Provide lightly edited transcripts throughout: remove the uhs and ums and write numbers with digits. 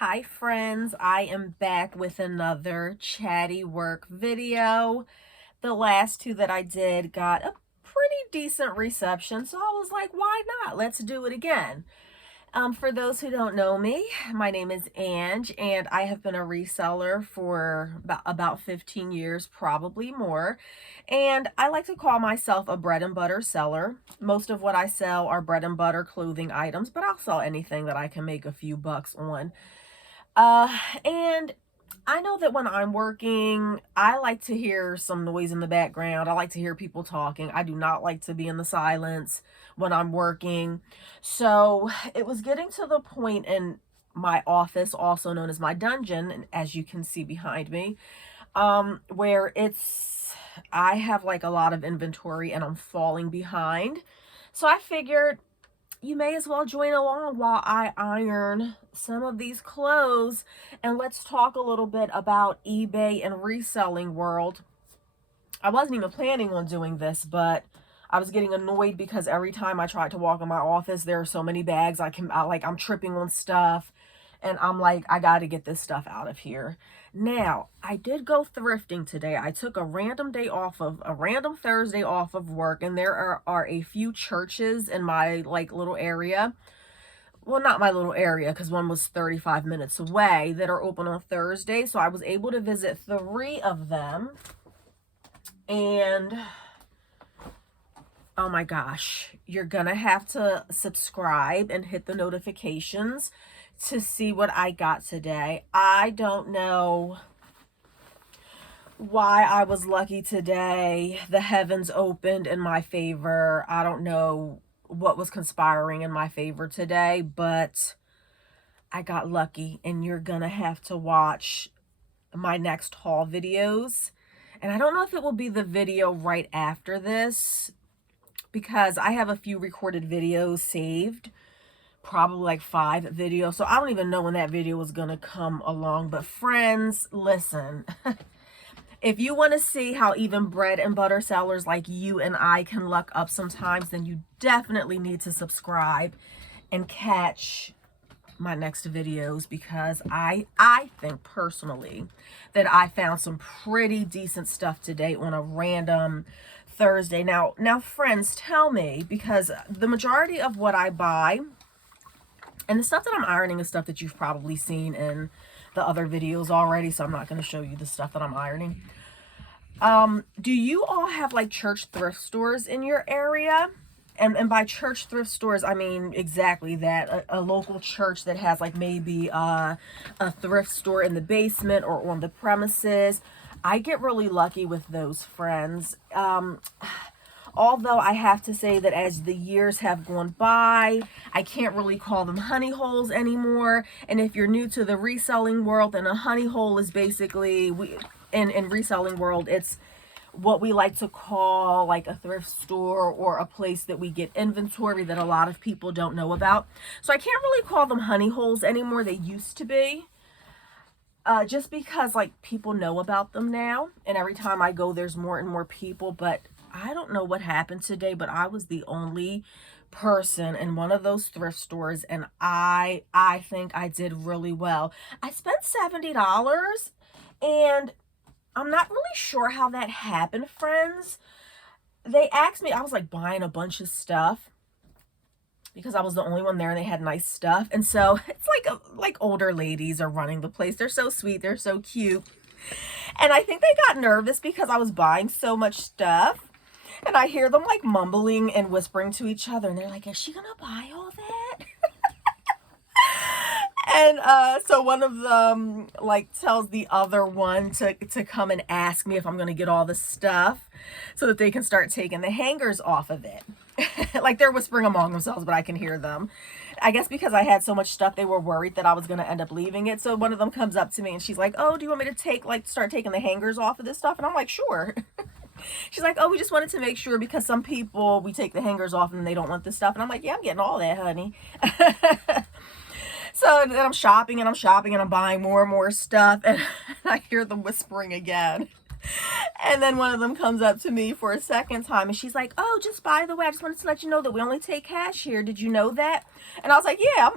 Hi friends, I am back with another chatty work video. The last two that I did got a pretty decent reception, so I was like, why not? Let's do it again. For those who don't know me, my name is Ange, and I have been a reseller for about 15 years, probably more. And I like to call myself a bread and butter seller. Most of what I sell are bread and butter clothing items, but I'll sell anything that I can make a few bucks on. And I know that when I'm working, I like to hear some noise in the background. I like to hear people talking. I do not like to be in the silence when I'm working. So it was getting to the point in my office, also known as my dungeon, and as you can see behind me, where I have like a lot of inventory and I'm falling behind. So I figured you may as well join along while I iron some of these clothes, and let's talk a little bit about eBay and reselling world. I wasn't even planning on doing this, but I was getting annoyed because every time I tried to walk in my office, there are so many bags. I'm tripping on stuff, and I'm like, I got to get this stuff out of here. Now, I did go thrifting today. I took a random Thursday off of work, and there are a few churches in my like little area. Well, not my little area, because one was 35 minutes away, that are open on Thursday. So I was able to visit 3 of them. And oh my gosh, you're gonna have to subscribe and hit the notifications to see what I got today. I don't know why I was lucky today. The heavens opened in my favor. I don't know what was conspiring in my favor today, but I got lucky, and you're gonna have to watch my next haul videos. And I don't know if it will be the video right after this, because I have a few recorded videos saved, probably like 5 videos. So I don't even know when that video is going to come along. But friends, listen, if you want to see how even bread and butter sellers like you and I can luck up sometimes, then you definitely need to subscribe and catch my next videos, because I think personally that I found some pretty decent stuff today on a random Thursday. Now friends, tell me, because the majority of what I buy, and the stuff that I'm ironing is stuff that you've probably seen in the other videos already, so I'm not going to show you the stuff that I'm ironing. Do you all have like church thrift stores in your area? And by church thrift stores, I mean exactly that. A local church that has like maybe a thrift store in the basement or on the premises. I get really lucky with those, friends. Although I have to say that as the years have gone by, I can't really call them honey holes anymore. And if you're new to the reselling world, then a honey hole is basically, in reselling world, it's what we like to call like a thrift store, or a place that we get inventory that a lot of people don't know about. So I can't really call them honey holes anymore. They used to be. Just because like people know about them now, and every time I go there's more and more people. But I don't know what happened today, but I was the only person in one of those thrift stores, and I think I did really well. I spent $70, and I'm not really sure how that happened, friends. They asked me, I was like buying a bunch of stuff because I was the only one there, and they had nice stuff. And so it's like older ladies are running the place. They're so sweet. They're so cute. And I think they got nervous because I was buying so much stuff. And I hear them like mumbling and whispering to each other. And they're like, is she going to buy all that? And so one of them like tells the other one to come and ask me if I'm going to get all the stuff so that they can start taking the hangers off of it. Like they're whispering among themselves, but I can hear them. I guess because I had so much stuff, they were worried that I was going to end up leaving it. So one of them comes up to me and she's like, oh, do you want me to start taking the hangers off of this stuff? And I'm like, sure. She's like, oh, we just wanted to make sure, because some people, we take the hangers off and they don't want this stuff. And I'm like, yeah, I'm getting all that, honey. So then I'm shopping and I'm buying more and more stuff, and I hear them whispering again. And then one of them comes up to me for a second time and she's like, oh, just by the way, I just wanted to let you know that we only take cash here. Did you know that? And I was like, yeah,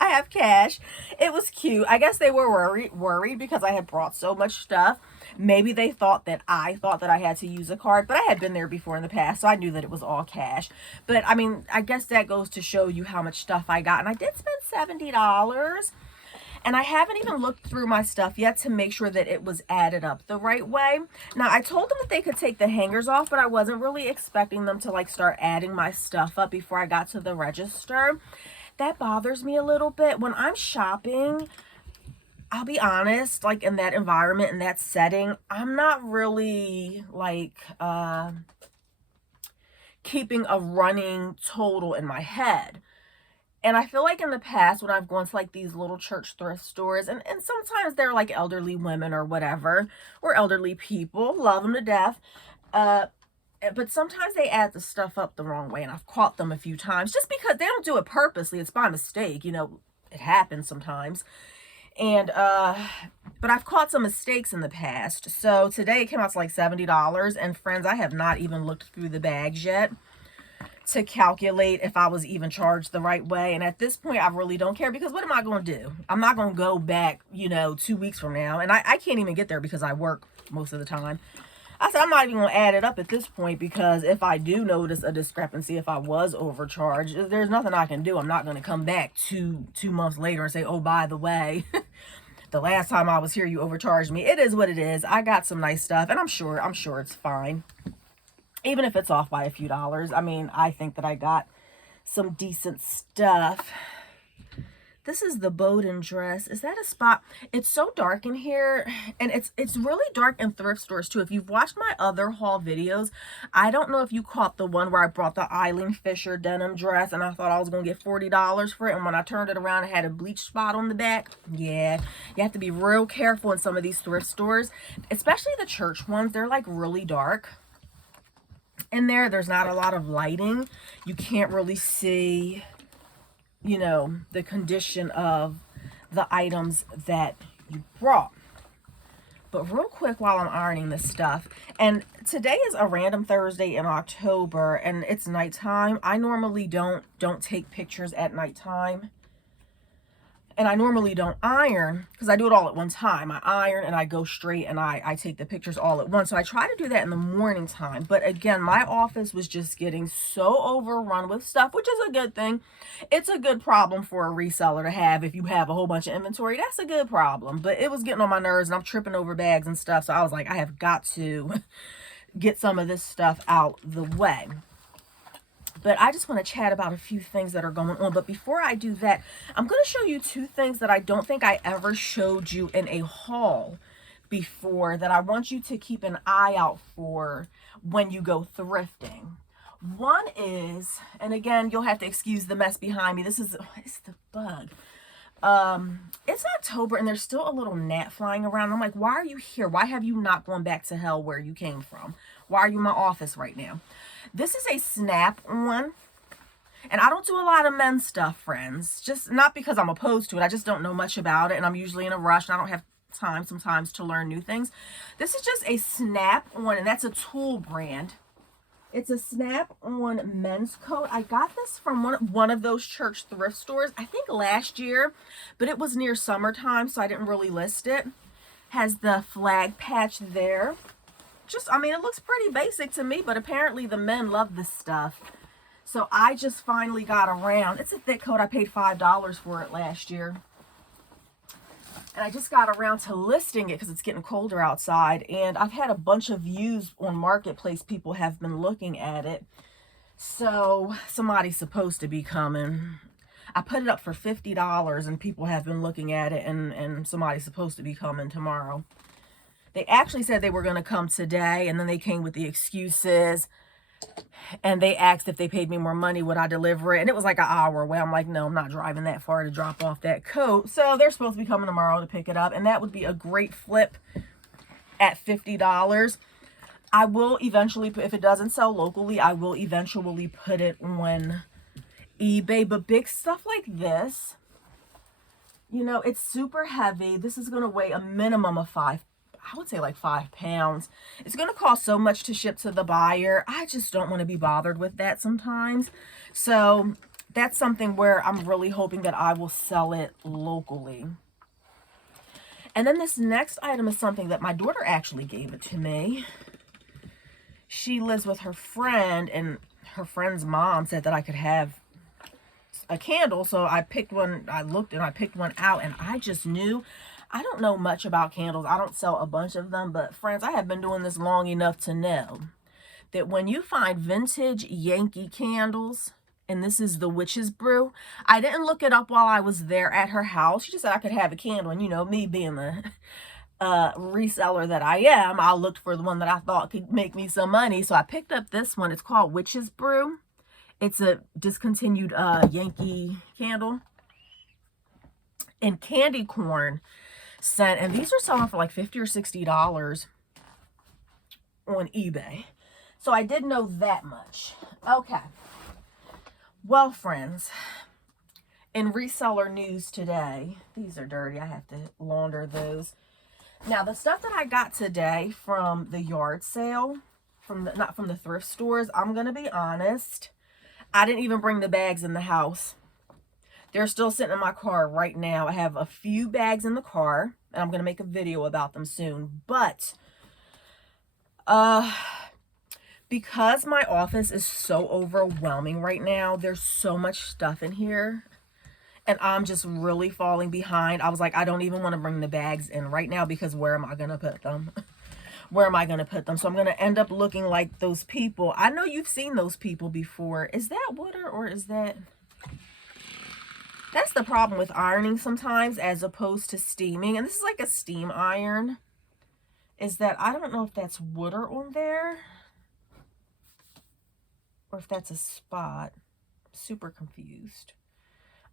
I have cash. It was cute. I guess they were worried because I had brought so much stuff. Maybe they thought that I had to use a card, but I had been there before in the past, so I knew that it was all cash. But I mean, I guess that goes to show you how much stuff I got. And I did spend $70. And I haven't even looked through my stuff yet to make sure that it was added up the right way. Now, I told them that they could take the hangers off, but I wasn't really expecting them to like start adding my stuff up before I got to the register. That bothers me a little bit. When I'm shopping, I'll be honest, like in that environment, in that setting, I'm not really like keeping a running total in my head. And I feel like in the past when I've gone to like these little church thrift stores, and sometimes they're like elderly women or whatever, or elderly people, love them to death. But sometimes they add the stuff up the wrong way, and I've caught them a few times just because they don't do it purposely. It's by mistake, you know, it happens sometimes. And, but I've caught some mistakes in the past. So today it came out to like $70. And friends, I have not even looked through the bags yet to calculate if I was even charged the right way. And at this point, I really don't care, because what am I going to do? I'm not going to go back, you know, 2 weeks from now. And I can't even get there because I work most of the time. I said, I'm not even going to add it up at this point, because if I do notice a discrepancy, if I was overcharged, there's nothing I can do. I'm not going to come back two months later and say, oh, by the way, the last time I was here, you overcharged me. It is what it is. I got some nice stuff, and I'm sure it's fine. Even if it's off by a few dollars. I mean, I think that I got some decent stuff. This is the Bowden dress. Is that a spot? It's so dark in here, and it's really dark in thrift stores too. If you've watched my other haul videos, I don't know if you caught the one where I brought the Eileen Fisher denim dress and I thought I was going to get $40 for it, and when I turned it around, it had a bleach spot on the back. Yeah, you have to be real careful in some of these thrift stores, especially the church ones. They're like really dark. In there's not a lot of lighting. You can't really see, you know, the condition of the items that you brought. But real quick, while I'm ironing this stuff, and today is a random Thursday in October, and it's nighttime. I normally don't take pictures at nighttime. And I normally don't iron because I do it all at one time. I iron and I go straight and I take the pictures all at once. So I try to do that in the morning time. But again, my office was just getting so overrun with stuff, which is a good thing. It's a good problem for a reseller to have. If you have a whole bunch of inventory, that's a good problem. But it was getting on my nerves, and I'm tripping over bags and stuff. So I was like, I have got to get some of this stuff out the way. But I just want to chat about a few things that are going on. But before I do that, I'm going to show you two things that I don't think I ever showed you in a haul before, that I want you to keep an eye out for when you go thrifting. One is, and again, you'll have to excuse the mess behind me. It's the bug. It's October and there's still a little gnat flying around. I'm like, why are you here? Why have you not gone back to hell where you came from? Why are you in my office right now? This is a snap-on, and I don't do a lot of men's stuff, friends. Just not because I'm opposed to it. I just don't know much about it, and I'm usually in a rush, and I don't have time sometimes to learn new things. This is just a snap-on, and that's a Tool brand. It's a snap-on men's coat. I got this from one of those church thrift stores, I think last year, but it was near summertime, so I didn't really list it. Has the flag patch there. Just, I mean, it looks pretty basic to me, but apparently the men love this stuff. So I just finally got around. It's a thick coat. I paid $5 for it last year. And I just got around to listing it because it's getting colder outside. And I've had a bunch of views on Marketplace. People have been looking at it. So somebody's supposed to be coming. I put it up for $50 and people have been looking at it, and somebody's supposed to be coming tomorrow. They actually said they were going to come today, and then they came with the excuses, and they asked if they paid me more money, would I deliver it? And it was like an hour away. I'm like, no, I'm not driving that far to drop off that coat. So they're supposed to be coming tomorrow to pick it up, and that would be a great flip at $50. I will eventually, if it doesn't sell locally, I will eventually put it on eBay. But big stuff like this, you know, it's super heavy. This is going to weigh a minimum of 5 I would say like 5 pounds. It's going to cost so much to ship to the buyer. I just don't want to be bothered with that sometimes. So that's something where I'm really hoping that I will sell it locally. And then this next item is something that my daughter actually gave it to me. She lives with her friend, and her friend's mom said that I could have a candle. So I picked one. I looked and I picked one out, and I just knew. I don't know much about candles. I don't sell a bunch of them, but friends, I have been doing this long enough to know that when you find vintage Yankee candles, and this is the Witch's Brew. I didn't look it up while I was there at her house. She just said I could have a candle, and you know, me being the reseller that I am, I looked for the one that I thought could make me some money. So I picked up this one. It's called Witch's Brew. It's a discontinued Yankee candle. And candy corn scent, and these are selling for like $50 or $60 on eBay. So I did know that much. Okay. Well, friends, in reseller news today, these are dirty. I have to launder those. Now, the stuff that I got today from the yard sale, not from the thrift stores, I'm going to be honest, I didn't even bring the bags in the house. They're still sitting in my car right now. I have a few bags in the car, and I'm going to make a video about them soon. But because my office is so overwhelming right now, there's so much stuff in here, and I'm just really falling behind. I was like, I don't even want to bring the bags in right now, because where am I going to put them? Where am I going to put them? So I'm going to end up looking like those people. I know you've seen those people before. Is that water, or is that... That's the problem with ironing sometimes as opposed to steaming. And this is like a steam iron. Is that I don't know if that's water on there, or if that's a spot. I'm super confused.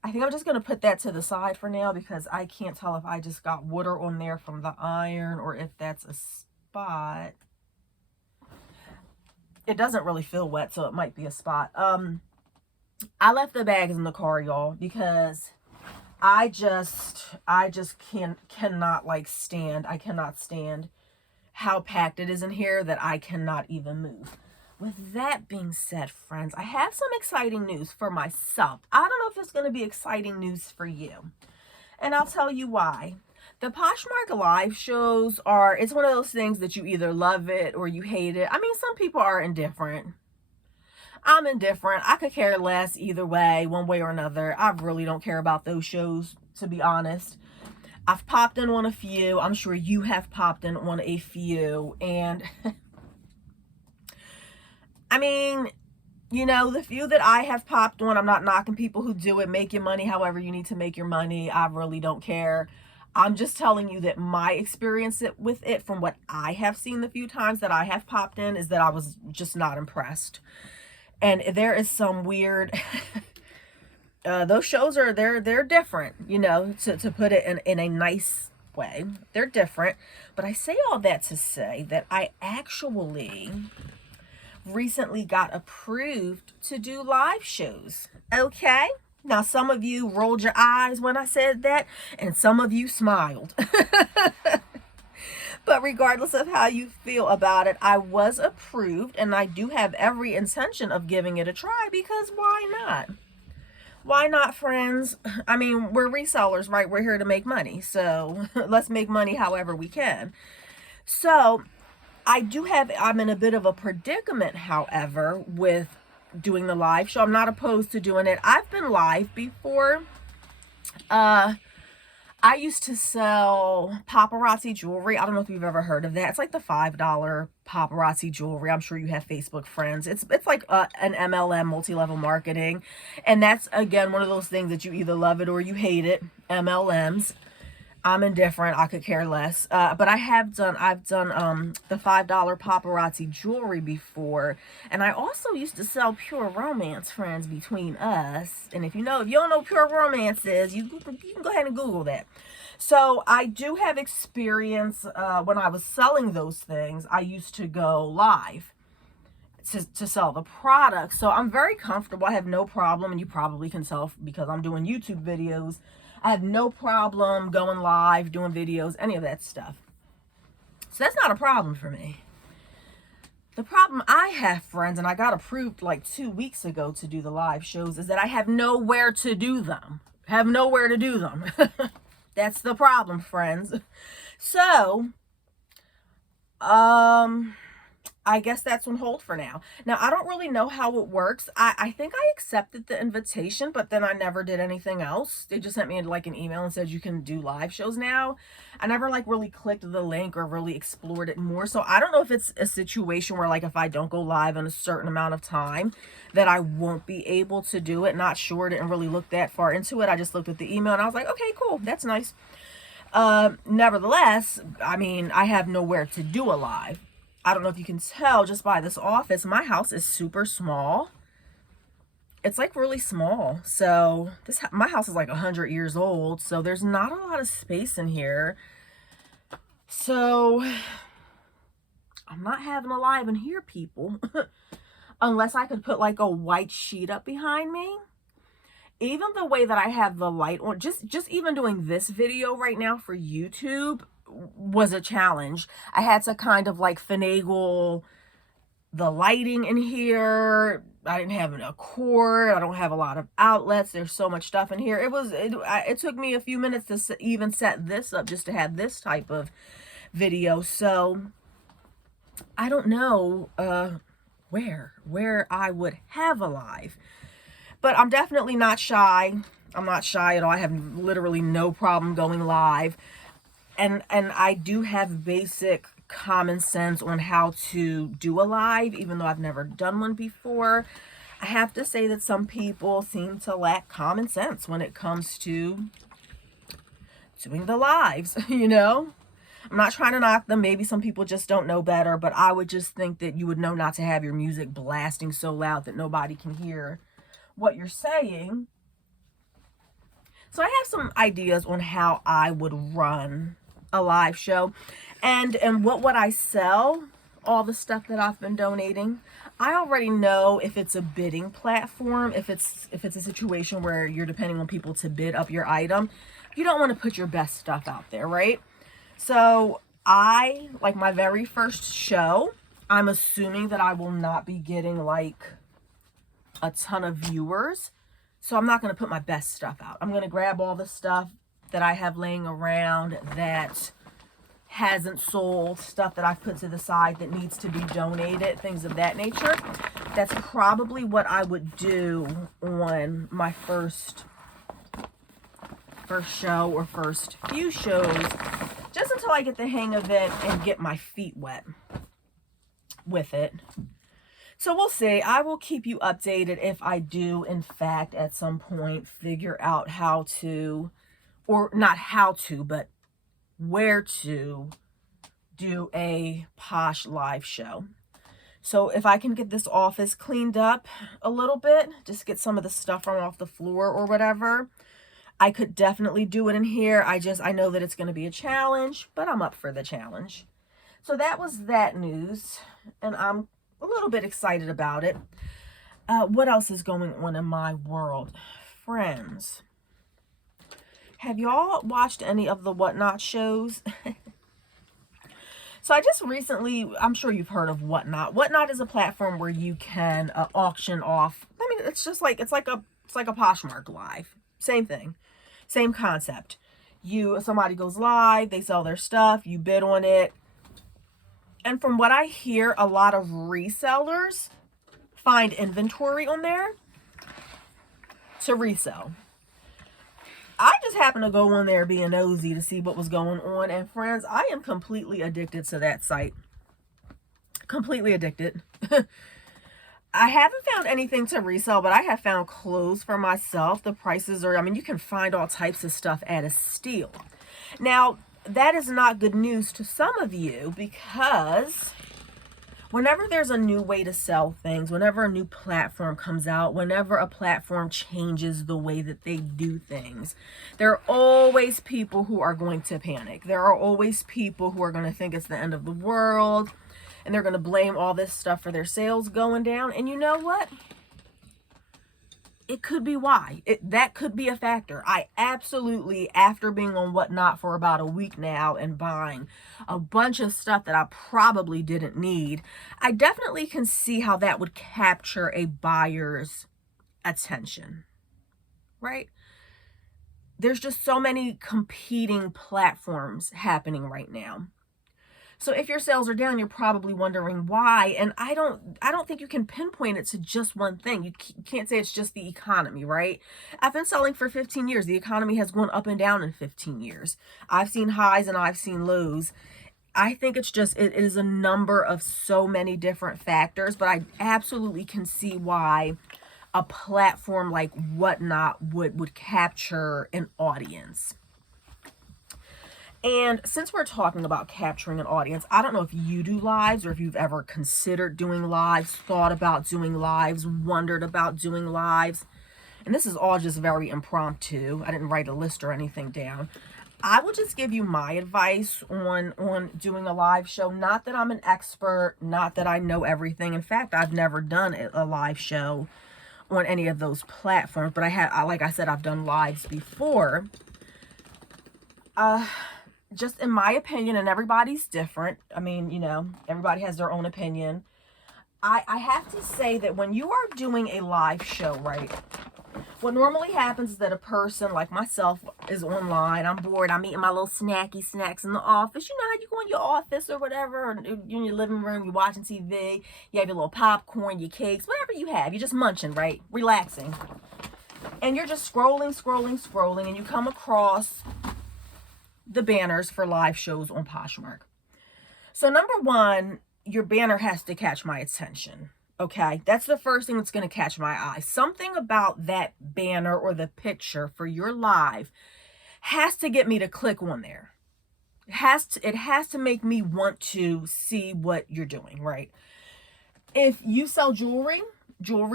I think I'm just going to put that to the side for now, because I can't tell if I just got water on there from the iron or if that's a spot. It doesn't really feel wet, so it might be a spot. I left the bags in the car, y'all, because I cannot like stand. I cannot stand how packed it is in here that I cannot even move. With that being said, friends, I have some exciting news for myself. I don't know if it's going to be exciting news for you, and I'll tell you why. The Poshmark live shows it's one of those things that you either love it or you hate it. I mean, some people are indifferent. I'm indifferent. I could care less either way, one way or another. I really don't care about those shows, to be honest. I've popped in on a few. I'm sure you have popped in on a few. And, I mean, you know, the few that I have popped on, I'm not knocking people who do it. Make your money however you need to make your money. I really don't care. I'm just telling you that my experience with it, from what I have seen the few times that I have popped in, is that I was just not impressed. And there is some weird, those shows are, they're different, you know, to put it in a nice way. They're different. But I say all that to say that I actually recently got approved to do live shows. Okay? Now, some of you rolled your eyes when I said that, and some of you smiled. But regardless of how you feel about it, I was approved, and I do have every intention of giving it a try, because why not? Why not, friends? I mean, we're resellers, right? We're here to make money. So let's make money however we can. So I'm in a bit of a predicament, however, with doing the live show. I'm not opposed to doing it. I've been live before. I used to sell paparazzi jewelry. I don't know if you've ever heard of that. It's like the $5 paparazzi jewelry. I'm sure you have Facebook friends. It's like an MLM, multi-level marketing. And that's, again, one of those things that you either love it or you hate it. MLMs. I'm indifferent. I could care less. But I've done the $5 paparazzi jewelry before. And I also used to sell Pure Romance, friends, between us. And if you don't know what Pure Romance is, you can go ahead and Google that. So I do have experience when I was selling those things. I used to go live to sell the product. So I'm very comfortable. I have no problem. And you probably can tell because I'm doing YouTube videos. I have no problem going live, doing videos, any of that stuff. So that's not a problem for me. The problem I have, friends, and I got approved like 2 weeks ago to do the live shows, is that I have nowhere to do them. Have nowhere to do them. That's the problem, friends. So, I guess that's on hold for now. Now, I don't really know how it works. I think I accepted the invitation, but then I never did anything else. They just sent me like an email and said you can do live shows now. I never like really clicked the link or really explored it more. So I don't know if it's a situation where like if I don't go live in a certain amount of time that I won't be able to do it. Not sure. Didn't really look that far into it. I just looked at the email and I was like, okay, cool. That's nice. Nevertheless, I mean, I have nowhere to do a live. I don't know if you can tell just by this office, my house is super small. It's like really small. So my house is like 100 years old. So there's not a lot of space in here. So I'm not having a live in here, people, unless I could put like a white sheet up behind me. Even the way that I have the light on, just even doing this video right now for YouTube was a challenge. I had to kind of like finagle the lighting in here. I didn't have a cord. I don't have a lot of outlets. There's so much stuff in here. It took me a few minutes to even set this up just to have this type of video. So I don't know where I would have a live. But I'm definitely not shy. I'm not shy at all. I have literally no problem going live. And I do have basic common sense on how to do a live, even though I've never done one before. I have to say that some people seem to lack common sense when it comes to doing the lives, you know? I'm not trying to knock them. Maybe some people just don't know better, but I would just think that you would know not to have your music blasting so loud that nobody can hear what you're saying. So I have some ideas on how I would run a live show, and what would I sell all the stuff that I've been donating. I already know if it's a bidding platform, if it's a situation where you're depending on people to bid up your item, you don't want to put your best stuff out there, right? So I, like my very first show, I'm assuming that I will not be getting like a ton of viewers. So I'm not going to put my best stuff out. I'm going to grab all the stuff that I have laying around that hasn't sold, stuff that I've put to the side that needs to be donated, things of that nature. That's probably what I would do on my first show or first few shows, just until I get the hang of it and get my feet wet with it. So we'll see. I will keep you updated if I do, in fact, at some point figure out how to, or not how to, but where to do a Posh live show. So if I can get this office cleaned up a little bit, just get some of the stuff from off the floor or whatever, I could definitely do it in here. I know that it's going to be a challenge, but I'm up for the challenge. So that was that news, and I'm a little bit excited about it. What else is going on in my world? Friends, have y'all watched any of the Whatnot shows? So I just recently, I'm sure you've heard of Whatnot. Whatnot is a platform where you can auction off. I mean, it's like a Poshmark live. Same thing, same concept. Somebody goes live, they sell their stuff, you bid on it. And from what I hear, a lot of resellers find inventory on there to resell. I just happened to go on there being nosy to see what was going on. And friends, I am completely addicted to that site. Completely addicted. I haven't found anything to resell, but I have found clothes for myself. The prices are, I mean, you can find all types of stuff at a steal. Now, that is not good news to some of you, because whenever there's a new way to sell things, whenever a new platform comes out, whenever a platform changes the way that they do things, there are always people who are going to panic. There are always people who are going to think it's the end of the world, and they're going to blame all this stuff for their sales going down. And you know what? It could be why. That could be a factor. I absolutely, after being on Whatnot for about a week now and buying a bunch of stuff that I probably didn't need, I definitely can see how that would capture a buyer's attention, right? There's just so many competing platforms happening right now. So if your sales are down, you're probably wondering why. And I don't think you can pinpoint it to just one thing. You can't say it's just the economy, right? I've been selling for 15 years. The economy has gone up and down in 15 years. I've seen highs and I've seen lows. I think it's just, it is a number of so many different factors, but I absolutely can see why a platform like Whatnot would capture an audience. And since we're talking about capturing an audience, I don't know if you do lives or if you've ever considered doing lives, thought about doing lives, wondered about doing lives. And this is all just very impromptu. I didn't write a list or anything down. I will just give you my advice on doing a live show. Not that I'm an expert, not that I know everything. In fact, I've never done a live show on any of those platforms, but like I said, I've done lives before. Just in my opinion, and everybody's different. I mean, you know, everybody has their own opinion. I have to say that when you are doing a live show, right, what normally happens is that a person like myself is online. I'm bored. I'm eating my little snacky snacks in the office. You know how you go in your office or whatever, or you're in your living room, you're watching TV, you have your little popcorn, your cakes, whatever you have. You're just munching, right? Relaxing. And you're just scrolling, and you come across the banners for live shows on Poshmark. So number one, your banner has to catch my attention. Okay, that's the first thing that's going to catch my eye. Something about that banner or the picture for your live has to get me to click on there. It has to make me want to see what you're doing, right? If you sell jewelry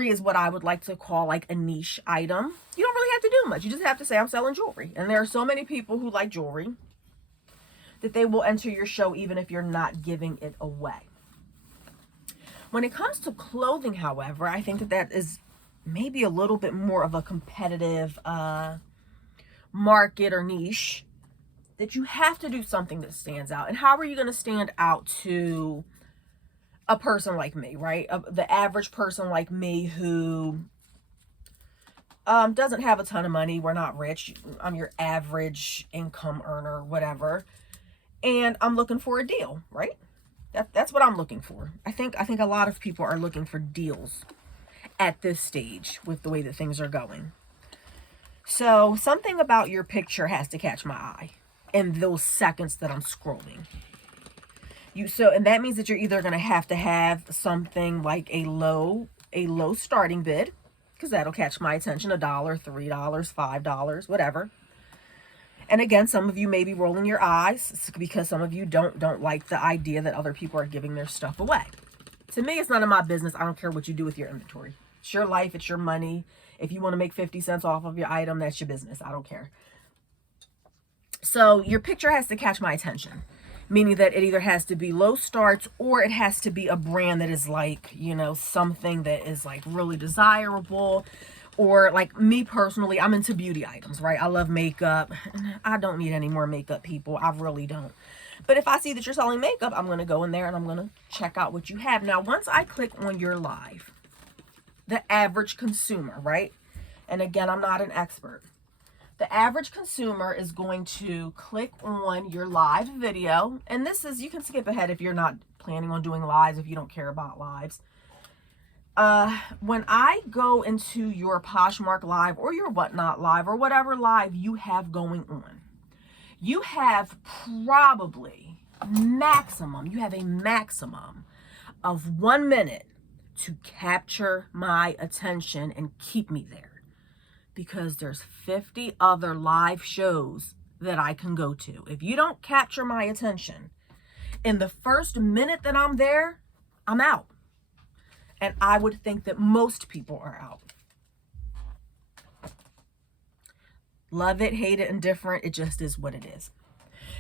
is what I would like to call like a niche item. You don't really have to do much. You just have to say, I'm selling jewelry. And there are so many people who like jewelry that they will enter your show even if you're not giving it away. When it comes to clothing, however, I think that is maybe a little bit more of a competitive market or niche, that you have to do something that stands out. And how are you going to stand out to a person like me, right? The average person like me who doesn't have a ton of money. We're not rich. I'm your average income earner, whatever. And I'm looking for a deal, right? That's what I'm looking for. I think a lot of people are looking for deals at this stage with the way that things are going. So something about your picture has to catch my eye in those seconds that I'm scrolling. And that means that you're either going to have something like a low starting bid, because that'll catch my attention, $1, $3, $5, whatever. And again, some of you may be rolling your eyes because some of you don't like the idea that other people are giving their stuff away. To me, it's none of my business. I don't care what you do with your inventory. It's your life. It's your money. If you want to make 50 cents off of your item, that's your business. I don't care. So your picture has to catch my attention, meaning that it either has to be low starts or it has to be a brand that is like, you know, something that is like really desirable. Or like me personally, I'm into beauty items, right? I love makeup. I don't need any more makeup, people. I really don't. But if I see that you're selling makeup, I'm going to go in there and I'm going to check out what you have. Now, once I click on your live, the average consumer, right? And again, I'm not an expert. The average consumer is going to click on your live video. And this is, you can skip ahead if you're not planning on doing lives, if you don't care about lives. When I go into your Poshmark live or your Whatnot live or whatever live you have going on, you have probably you have a maximum of 1 minute to capture my attention and keep me there, because there's 50 other live shows that I can go to. If you don't capture my attention in the first minute that I'm there, I'm out. And I would think that most people are out. Love it, hate it, indifferent. It just is what it is.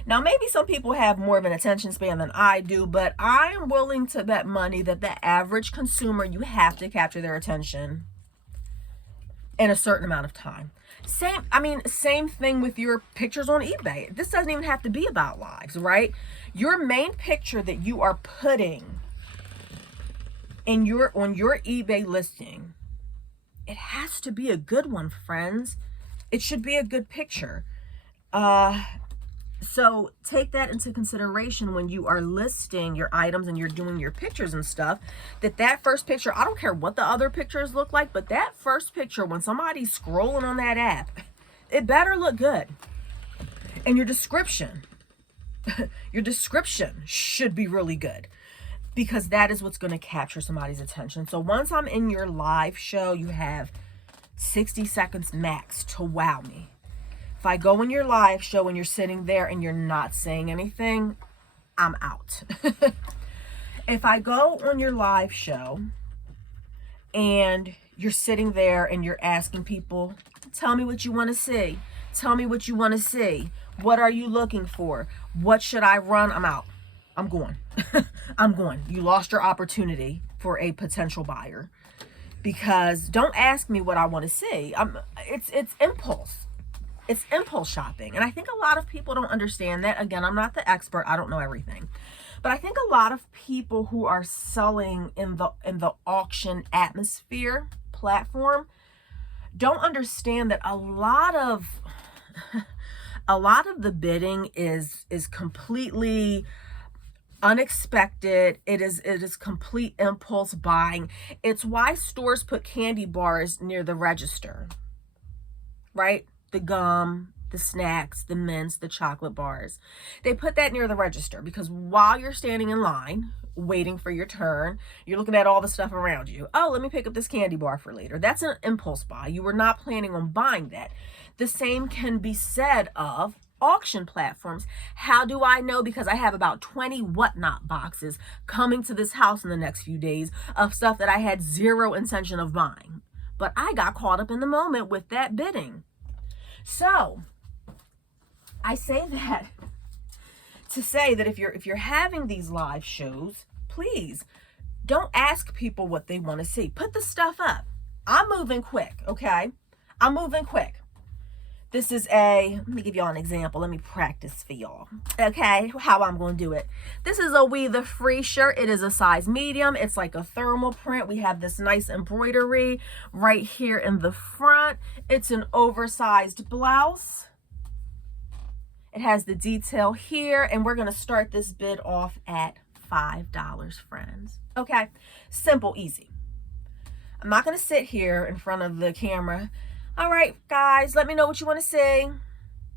Now, maybe some people have more of an attention span than I do, but I am willing to bet money that the average consumer, you have to capture their attention in a certain amount of time. Same thing with your pictures on eBay. This doesn't even have to be about lives, right? Your main picture that you are putting on your eBay listing, it has to be a good one, friends. It should be a good picture. So take that into consideration when you are listing your items and you're doing your pictures and stuff, that first picture, I don't care what the other pictures look like, but that first picture, when somebody's scrolling on that app, it better look good. And your description should be really good, because that is what's going to capture somebody's attention. So once I'm in your live show, you have 60 seconds max to wow me. If I go in your live show and you're sitting there and you're not saying anything, I'm out. If I go on your live show and you're sitting there and you're asking people, tell me what you want to see. Tell me what you want to see. What are you looking for? What should I run? I'm out. I'm going. I'm going. You lost your opportunity for a potential buyer, because don't ask me what I want to see. It's impulse. It's impulse shopping. And I think a lot of people don't understand that. Again, I'm not the expert. I don't know everything. But I think a lot of people who are selling in the auction atmosphere platform don't understand that a lot of the bidding is completely unexpected. It is complete impulse buying. It's why stores put candy bars near the register, right? The gum, the snacks, the mints, the chocolate bars. They put that near the register because while you're standing in line waiting for your turn, you're looking at all the stuff around you. Oh, let me pick up this candy bar for later. That's an impulse buy. You were not planning on buying that. The same can be said of auction platforms. How do I know? Because I have about 20 whatnot boxes coming to this house in the next few days of stuff that I had zero intention of buying. But I got caught up in the moment with that bidding. So I say that to say that if you're having these live shows, please don't ask people what they want to see. Put the stuff up. I'm moving quick, okay? I'm moving quick. This is let me give y'all an example. Let me practice for y'all, okay, how I'm going to do it. This is a We The Free shirt. It is a size medium. It's like a thermal print. We have this nice embroidery right here in the front. It's an oversized blouse. It has the detail here, and we're going to start this bid off at $5, friends. Okay, simple, easy. I'm not going to sit here in front of the camera. All right, guys, let me know what you want to see.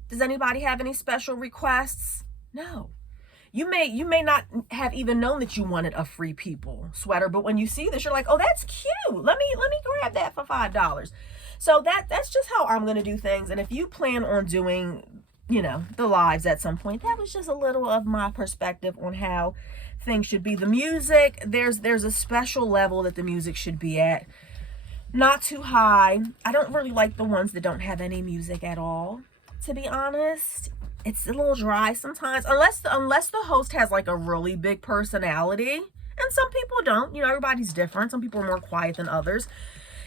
Does anybody have any special requests? No. You may not have even known that you wanted a Free People sweater, but when you see this, you're like, oh, that's cute. Let me grab that for $5. So that's just how I'm going to do things. And if you plan on doing, the lives at some point, that was just a little of my perspective on how things should be. The music, there's a special level that the music should be at. Not too high. I don't really like the ones that don't have any music at all, to be honest. It's a little dry sometimes, unless the host has like a really big personality, and some people don't. Everybody's different. Some people are more quiet than others.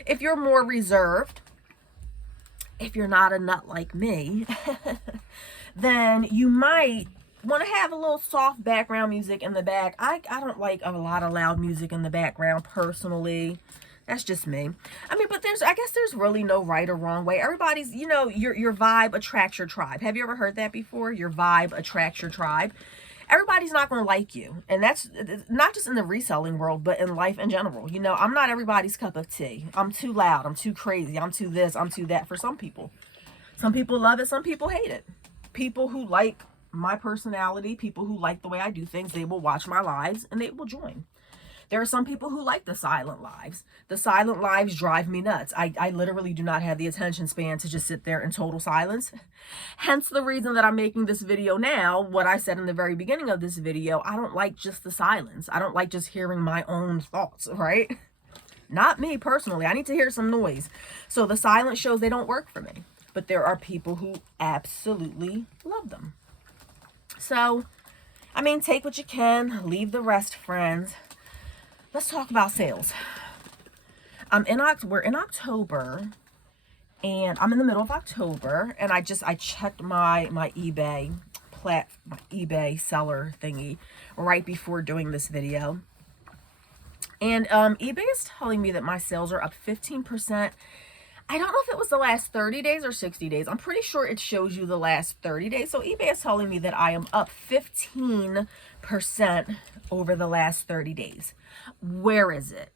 If you're more reserved, if you're not a nut like me, then you might want to have a little soft background music in the back. I don't like a lot of loud music in the background personally. That's just me. But I guess there's really no right or wrong way. Everybody's, your vibe attracts your tribe. Have you ever heard that before? Your vibe attracts your tribe. Everybody's not going to like you. And that's not just in the reselling world, but in life in general. I'm not everybody's cup of tea. I'm too loud. I'm too crazy. I'm too this. I'm too that for some people. Some people love it. Some people hate it. People who like my personality, people who like the way I do things, they will watch my lives and they will join. There are some people who like the silent lives. The silent lives drive me nuts. I literally do not have the attention span to just sit there in total silence. Hence the reason that I'm making this video now. What I said in the very beginning of this video, I don't like just the silence. I don't like just hearing my own thoughts, right? Not me personally. I need to hear some noise. So the silent shows, they don't work for me. But there are people who absolutely love them. So, take what you can, leave the rest, friends. Let's talk about sales. We're in October, And I'm in the middle of October, and I checked my eBay my eBay seller thingy right before doing this video. And eBay is telling me that my sales are up 15%. I don't know if it was the last 30 days or 60 days. I'm pretty sure it shows you the last 30 days. So eBay is telling me that I am up 15% over the last 30 days. Where is it?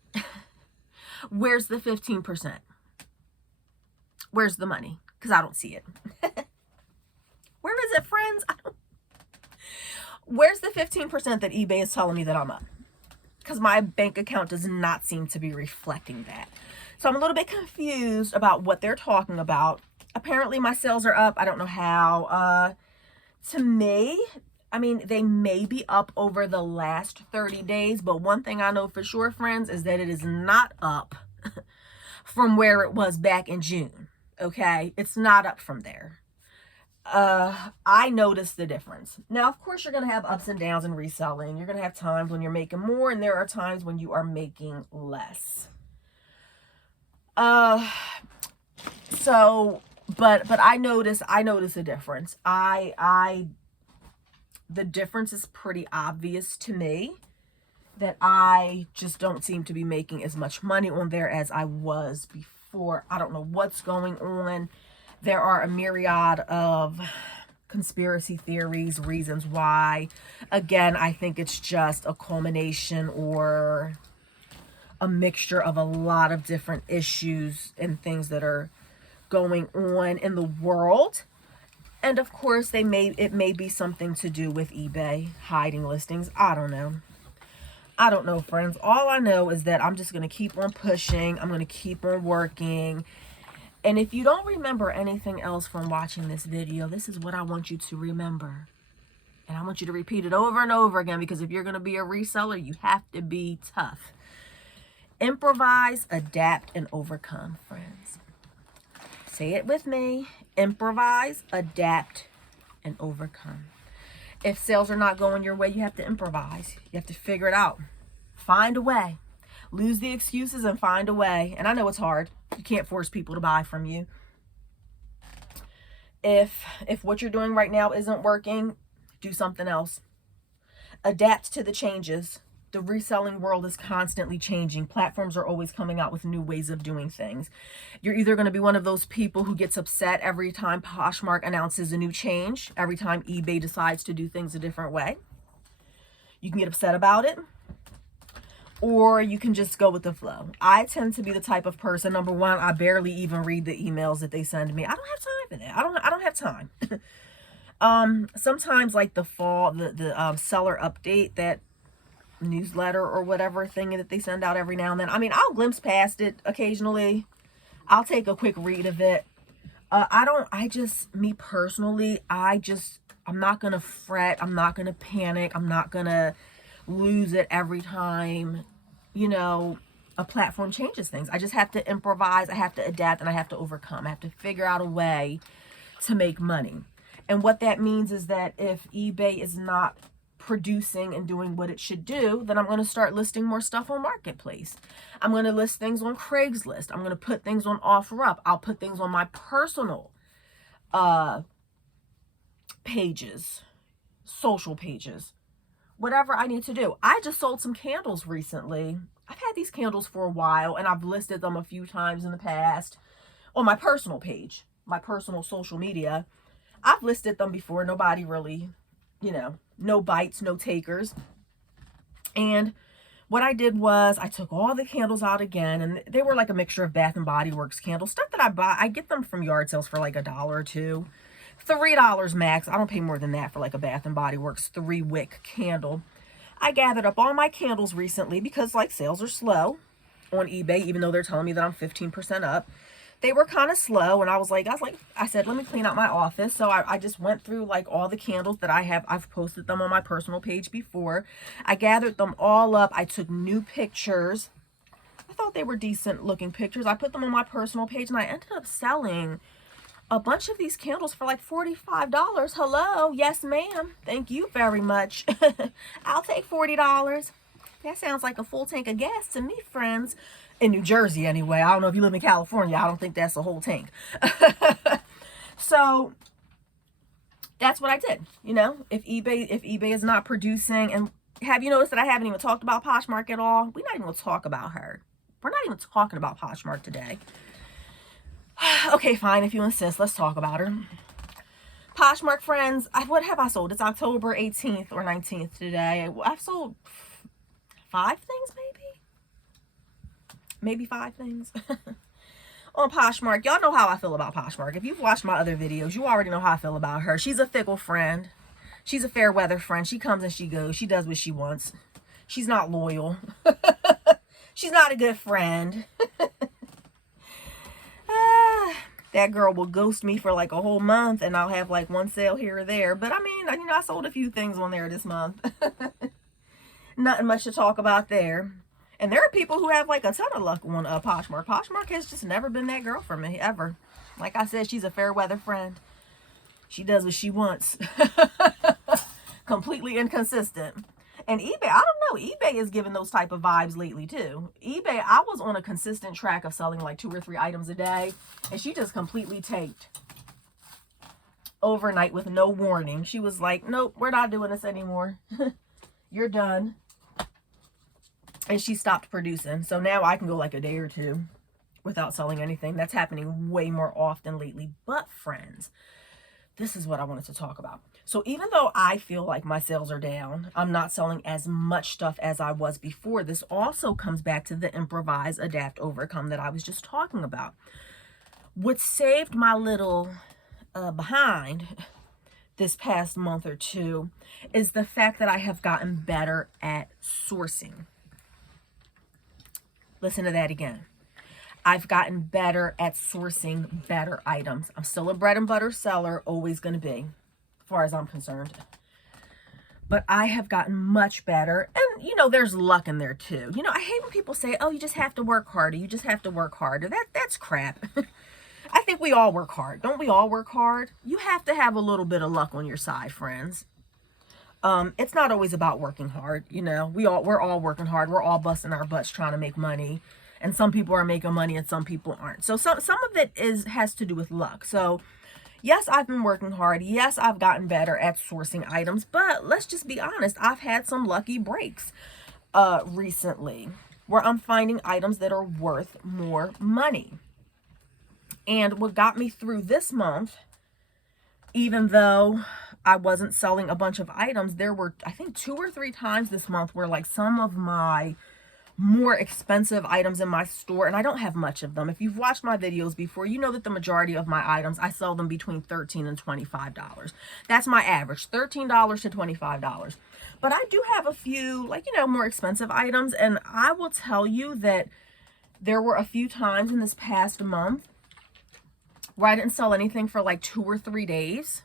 Where's the 15%? Where's the money? Because I don't see it. Where is it, friends? Where's the 15% that eBay is telling me that I'm up? Because my bank account does not seem to be reflecting that. So I'm a little bit confused about what they're talking about. Apparently my sales are up. I don't know how. To me, I mean, they may be up over the last 30 days, but one thing I know for sure, friends, is that it is not up from where it was back in June. Okay? It's not up from there. I noticed the difference. Now, of course, you're going to have ups and downs in reselling. You're going to have times when you're making more, and there are times when you are making less. But I notice a difference. The difference is pretty obvious to me, that I just don't seem to be making as much money on there as I was before. I don't know what's going on. There are a myriad of conspiracy theories, reasons why. Again, I think it's just a culmination or a mixture of a lot of different issues and things that are going on in the world. And of course, it may be something to do with eBay hiding listings. I don't know. I don't know, friends. All I know is that I'm just going to keep on pushing. I'm going to keep on working. And if you don't remember anything else from watching this video, this is what I want you to remember. And I want you to repeat it over and over again, because if you're going to be a reseller, you have to be tough. Improvise, adapt, and overcome, friends. Say it with me. Improvise, adapt, and overcome. If sales are not going your way, you have to improvise. You have to figure it out. Find a way. Lose the excuses and find a way. And I know it's hard. You can't force people to buy from you. If what you're doing right now isn't working, do something else. Adapt to the changes. The reselling world is constantly changing. Platforms are always coming out with new ways of doing things. You're either going to be one of those people who gets upset every time Poshmark announces a new change, every time eBay decides to do things a different way. You can get upset about it, or you can just go with the flow. I tend to be the type of person, number one, I barely even read the emails that they send me. I don't have time for that. I don't have time. Sometimes like the fall, the seller update, that newsletter or whatever thing that they send out every now and then. I mean, I'll glimpse past it occasionally. I'll take a quick read of it. Me personally, I'm not going to fret. I'm not going to panic. I'm not going to lose it every time, a platform changes things. I just have to improvise. I have to adapt, and I have to overcome. I have to figure out a way to make money. And what that means is that if eBay is not producing and doing what it should do, then I'm going to start listing more stuff on Marketplace. I'm going to list things on Craigslist. I'm going to put things on OfferUp. I'll put things on my personal pages, social pages, whatever I need to do. I just sold some candles recently. I've had these candles for a while, and I've listed them a few times in the past on my personal page, my personal social media. I've listed them before. Nobody really, no bites, no takers. And what I did was I took all the candles out again, and they were like a mixture of Bath and Body Works candles, stuff that I buy. I get them from yard sales for like $1 or $2, $3 max. I don't pay more than that for like a Bath and Body Works 3-wick candle. I gathered up all my candles recently because like sales are slow on eBay, even though they're telling me that I'm 15% up. They were kind of slow, and I said, let me clean out my office. So I just went through like all the candles that I have. I've posted them on my personal page before. I gathered them all up. I took new pictures. I thought they were decent looking pictures. I put them on my personal page, and I ended up selling a bunch of these candles for like $45. Hello. Yes, ma'am. Thank you very much. I'll take $40. That sounds like a full tank of gas to me, friends. In New Jersey, anyway. I don't know if you live in California. I don't think that's a whole tank. So that's what I did. You know, if eBay is not producing, and have you noticed that I haven't even talked about Poshmark at all? We're not even going to talk about her. We're not even talking about Poshmark today. Okay, fine. If you insist, let's talk about her. Poshmark, friends. What have I sold? It's October 18th or 19th today. I've sold 5 things, maybe 5 things. On Poshmark. Y'all know how I feel about Poshmark. If you've watched my other videos, you already know how I feel about her. She's a fickle friend. She's a fair weather friend. She comes and she goes. She does what she wants. She's not loyal. She's not a good friend. That girl will ghost me for like a whole month, and I'll have like one sale here or there. But I mean, you know, I sold a few things on there this month. Nothing much to talk about there. And there are people who have like a ton of luck on Poshmark. Poshmark has just never been that girl for me, ever. Like I said, she's a fair weather friend. She does what she wants. Completely inconsistent. And eBay, I don't know, eBay is giving those type of vibes lately too. eBay, I was on a consistent track of selling like 2 or 3 items a day, and she just completely taped overnight with no warning. She was like, nope, we're not doing this anymore. You're done. And she stopped producing. So now I can go like a day or 2 without selling anything. That's happening way more often lately. But friends, this is what I wanted to talk about. So even though I feel like my sales are down, I'm not selling as much stuff as I was before. This also comes back to the improvise, adapt, overcome that I was just talking about. What saved my little behind this past month or 2 is the fact that I have gotten better at sourcing. Listen to that again. I've gotten better at sourcing better items. I'm still a bread and butter seller, always going to be, as far as I'm concerned. But I have gotten much better. And, you know, there's luck in there too. You know, I hate when people say, oh, you just have to work harder. You just have to work harder. That's crap. I think we all work hard. Don't we all work hard? You have to have a little bit of luck on your side, friends. It's not always about working hard. You know, we're all working hard. We're all busting our butts trying to make money. And some people are making money and some people aren't. So some of it has to do with luck. So yes, I've been working hard. Yes, I've gotten better at sourcing items. But let's just be honest. I've had some lucky breaks recently where I'm finding items that are worth more money. And what got me through this month, even though I wasn't selling a bunch of items, there were, I think, 2 or 3 times this month where like some of my more expensive items in my store, and I don't have much of them. If you've watched my videos before, you know that the majority of my items, I sell them between $13 and $25. That's my average, $13 to $25. But I do have a few, like, you know, more expensive items, and I will tell you that there were a few times in this past month where I didn't sell anything for like 2 or 3 days,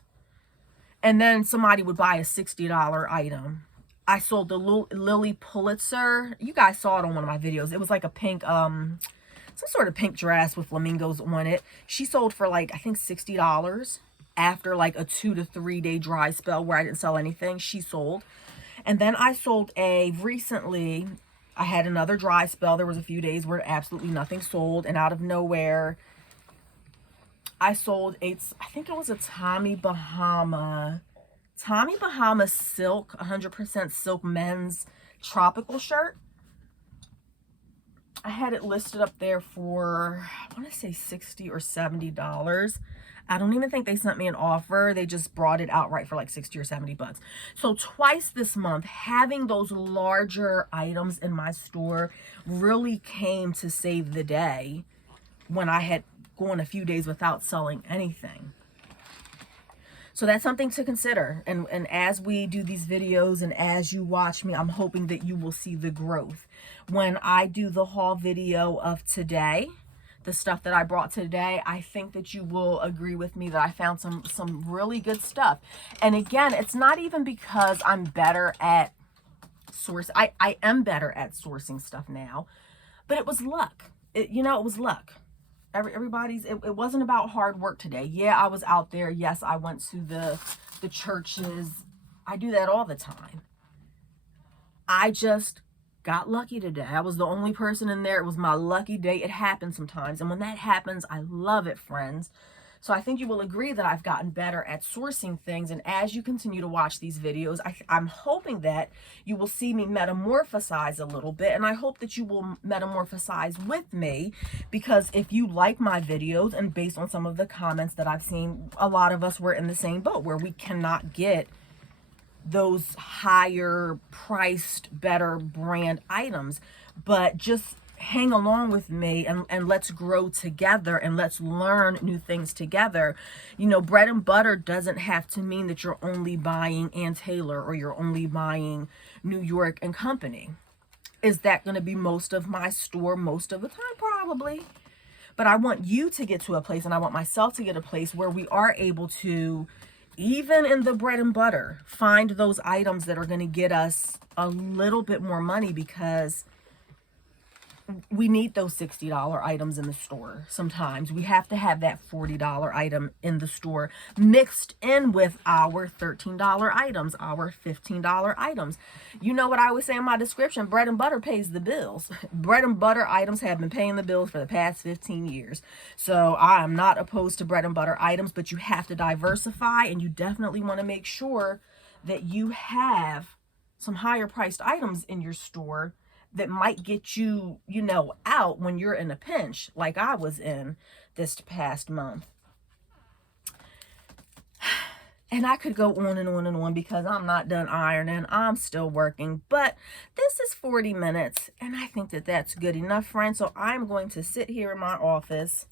and then somebody would buy a $60 item. I sold the Lily Pulitzer. You guys saw it on one of my videos. It was like a pink, some sort of pink dress with flamingos on it. She sold for like, I think $60 after like a 2 to 3 day dry spell where I didn't sell anything. She sold. And then I sold recently, I had another dry spell. There was a few days where absolutely nothing sold, and out of nowhere, I sold I think it was a Tommy Bahama silk, 100% silk men's tropical shirt. I had it listed up there for, I want to say $60 or $70. I don't even think they sent me an offer. They just brought it outright for like 60 or 70 bucks. So twice this month, having those larger items in my store really came to save the day when I had gone a few days without selling anything. So that's something to consider. And as we do these videos and as you watch me, I'm hoping that you will see the growth. When I do the haul video of today, the stuff that I brought today, I think that you will agree with me that I found some really good stuff. And again, it's not even because I'm better at I am better at sourcing stuff now, but it was luck. It was luck. It wasn't about hard work today. Yeah, I was out there. Yes, I went to the churches. I do that all the time. I just got lucky today. I was the only person in there. It was my lucky day. It happens sometimes. And when that happens, I love it, friends. So I think you will agree that I've gotten better at sourcing things. And as you continue to watch these videos, I'm hoping that you will see me metamorphosize a little bit. And I hope that you will metamorphosize with me, because if you like my videos, and based on some of the comments that I've seen, a lot of us were in the same boat where we cannot get those higher priced, better brand items. But just hang along with me, and let's grow together, and let's learn new things together. You know, bread and butter doesn't have to mean that you're only buying Ann Taylor or you're only buying New York and Company. Is that going to be most of my store most of the time? Probably. But I want you to get to a place, and I want myself to get a place where we are able to, even in the bread and butter, find those items that are going to get us a little bit more money, because we need those $60 items in the store. Sometimes we have to have that $40 item in the store mixed in with our $13 items, our $15 items. You know what I always say in my description, bread and butter pays the bills. Bread and butter items have been paying the bills for the past 15 years. So I am not opposed to bread and butter items, but you have to diversify, and you definitely want to make sure that you have some higher priced items in your store that might get you, you know, out when you're in a pinch, like I was in this past month. And I could go on and on and on, because I'm not done ironing. I'm still working, but this is 40 minutes, and I think that that's good enough, friends. So I'm going to sit here in my office.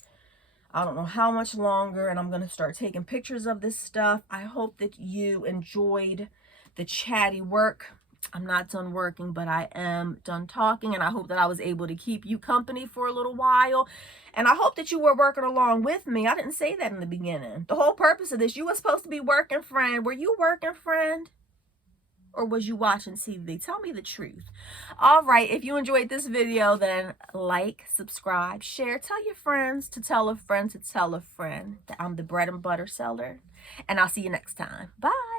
I don't know how much longer, and I'm going to start taking pictures of this stuff. I hope that you enjoyed the chatty work. I'm not done working, but I am done talking, and I hope that I was able to keep you company for a little while. And I hope that you were working along with me. I didn't say that in the beginning. The whole purpose of this, you were supposed to be working, friend. Were you working, friend? Or was you watching TV? Tell me the truth. All right, if you enjoyed this video, then like, subscribe, share, tell your friends to tell a friend to tell a friend that I'm the bread and butter seller. And I'll see you next time. Bye.